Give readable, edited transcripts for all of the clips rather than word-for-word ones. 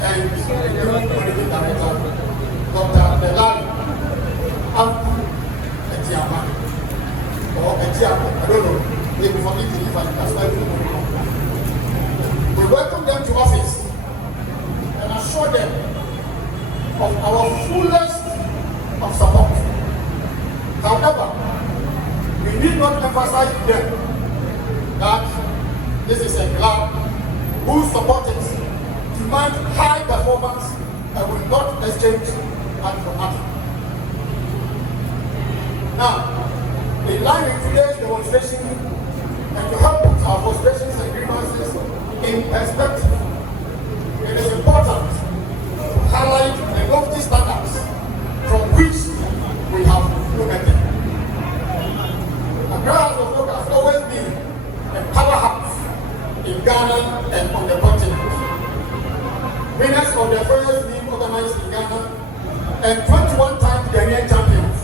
and the new managing director, Dr. Delal Etiama, or Etiama, I don't know, they will forgive me if I can spell it. We welcome them to office and assure them of our fullest of support. However, we need not emphasize to them that this is a club whose supporters demand high performance and will not exchange hand for nothing. Now, in line with today's demonstration and to help put our frustrations and grievances in perspective, it is important to highlight the lofty standards from which we have implemented. Accra has always been a powerhouse in Ghana and on the continent. Winners of the first league organized in Ghana and 21 times Ghanaian champions.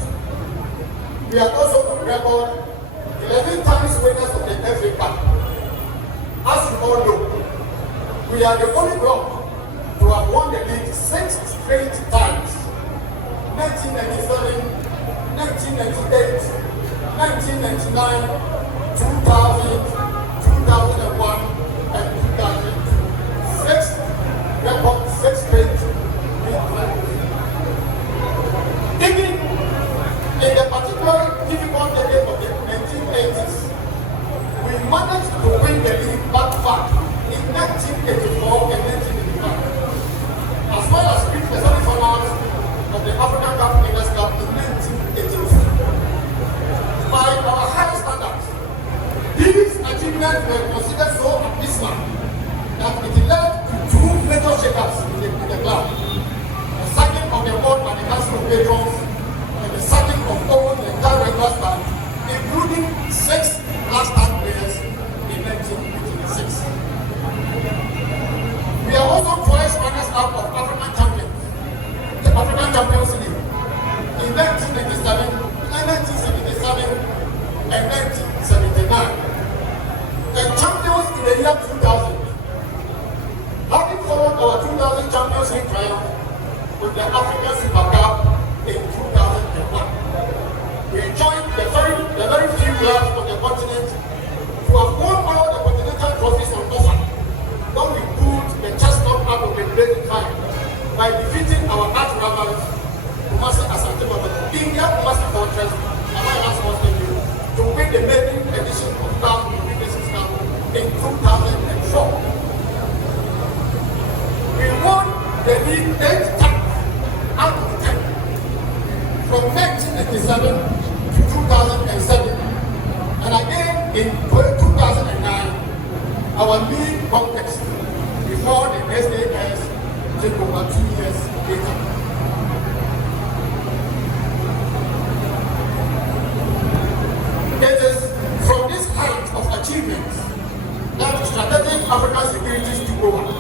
We are also on record 11 times winners of the FA Cup. As you all know, we are the only club to have won the league 6 straight times. 1997, 1998, 1999, 2000, 2001, and 2002. 6 record, 6 straight league finals. Even in the particularly difficult decade of the 1980s, we managed to win the league back in 1984 and 1985, as well as reach the semi-finals of the African Cup Winners' Cup in 1982. By our high standards, these achievements were considered so abysmal that it led to 2 major shakeups in the club: the sacking of the board by the Council of Patrons and the sacking of all the entire regular staff, including 6 last-time players in 1986. We are also twice runners-up of African champions, the African Champions League, in 1997, 1977, and 1979, and champions in the year 2000. Having followed our 2000 Champions League triumph with the African Super Cup in 2001, we joined the very few clubs on the continent who have won all the continental trophies on offer when we pulled the chestnut out of the blazing fire by defeating our arch rivals, Maxwell Asabre, in their Kumasi Fortress, Amaya Sports Stadium, to win the maiden edition of CAF Invitations Cup in 2004. We won the league 8 times out of 10, from 1987 to 2007, and again in 2009, our league conquest before the SAS took over 2 years later. It is from this height of achievements that strategic African securities took over,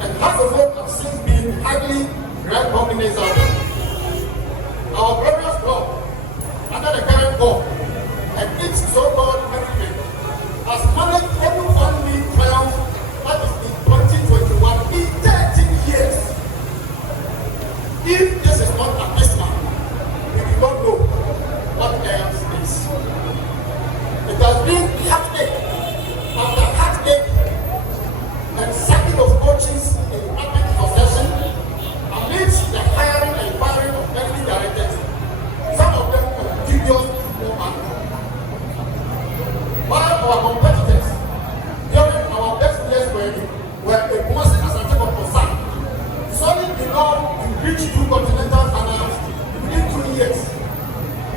and half of them have since been highly recognized. Our previous club, under the current board, and its so-called management, has managed every only triumph that is in 2021 in 13 years. If this is not abysmal, we do not know what else is. It has been heartache after heartache and sacking of coaches in rapid succession amidst the hiring and firing of many directors, some of them on dubious football manner. While our competitors during our best years were a Kumasi Asante concerned, solid enough to reach 2 continental finals within 2 years,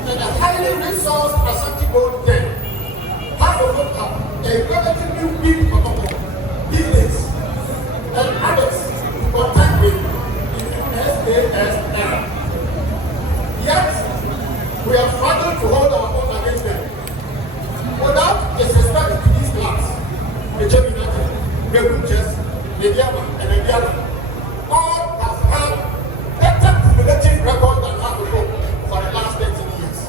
and a highly resourced Asante Gold then, half of them have a relatively big protocol these days, and others to contend with in SAS era. Yet, we have struggled to hold our own against them. Without disrespect to these clubs, the Champions, the Rangers, the Diama, and the Diama, all have had better cumulative record than Africa for the last 13 years.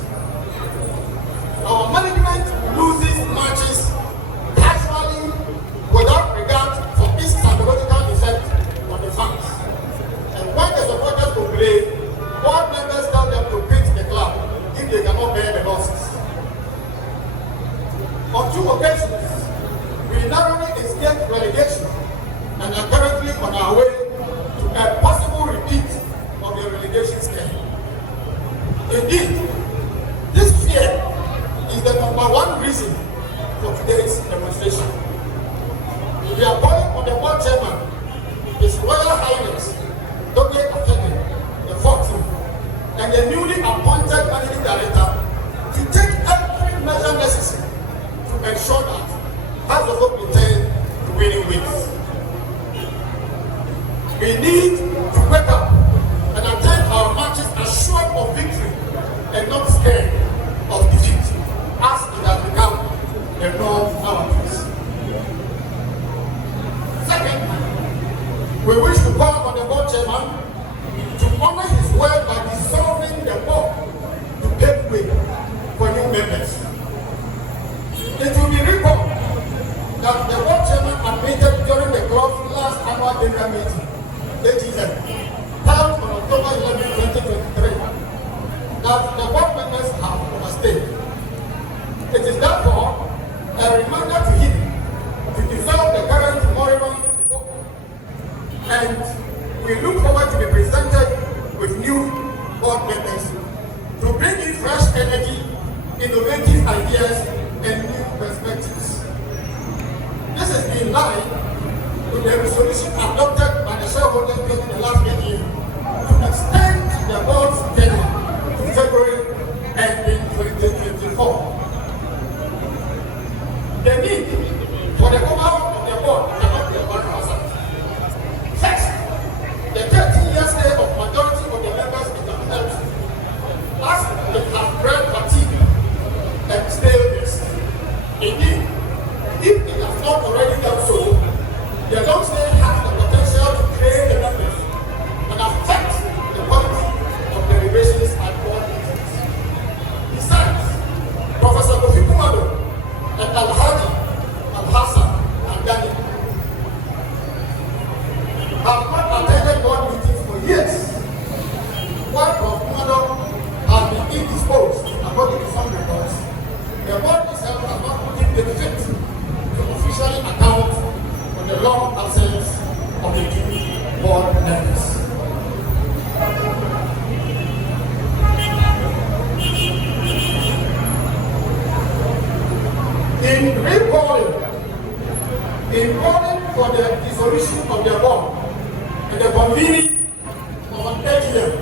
Our management loses matches casually without occasions, we narrowly escaped relegation and are currently on our way to a possible repeat of the relegation scale. Indeed, this fear is the number one reason for today's demonstration. We are calling on the board chairman, His Royal Highness Togbe Afede, the 14th, and the newly appointed managing director to take every measure necessary to ensure that House of Hope return to winning ways. We need to wake up and attend our matches assured of victory and not scared of defeat, as it has become a norm nowadays. Second, we wish to call on the board chairman to honor his word by dissolving the board to pave way for new members. It will be recalled that the board chairman admitted during the club's last annual general meeting, AGM, held on October 11, 2023, that the board members have overstayed. It is therefore a reminder to him to dissolve the current moribund board, and we look forward to be presented with new board members to bring in fresh energy, innovative ideas, and new perspectives. This is in line with the resolution adopted by the shareholders during the last meeting to extend the board's tenure to February ending 2024. The need for the overhaul of the board cannot be overemphasized. First, the 13 years stay of majority of the members is unhealthy, as it has bred fatigue and staleness. Indeed, if it has not already done so, the long stay has the potential to create the members and affect the quality of deliberations at board meetings. Besides, Professor Kofi Kumado and Alhaji Al-Hassan and Dani have not attended board meetings for years. While Prof. Kumado has been indisposed, according to some reports, the board itself has not put in the fit to officially account for the long absence of the two board members. In calling for the dissolution of the board and the convening of an AGM,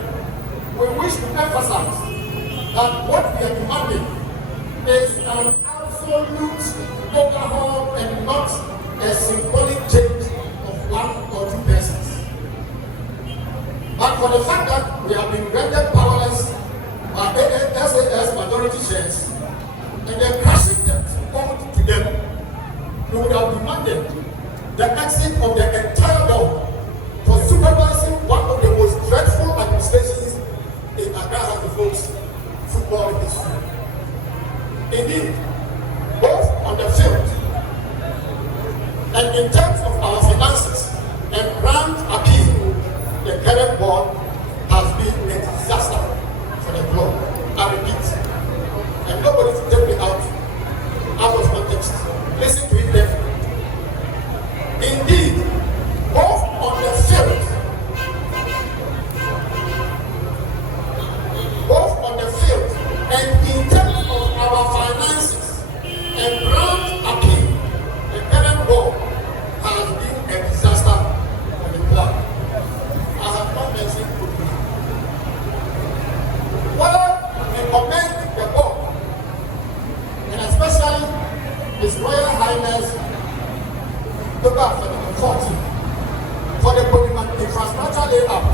we wish to emphasize that what we are demanding is an absolute overhaul and not a symbolic change of one or two persons. But for the fact that we have been rendered powerless by SAS majority shares and the crushing debt owed to them, we would have demanded the exit of the entire board for supervising one of the most dreadful administrations in Accra House of Folks football history. Indeed, both on the field and in terms of our finances and grand appeal, the current board has been a disaster for the club. I repeat, and nobody to take me out of context. Listen to it carefully. Indeed, both on the field and in terms of our finances and brand appeal, the current board has been a disaster for the club. I have not mentioned football. While we commend the board, and especially His Royal Highness Togbe Afede, for the infrastructure layout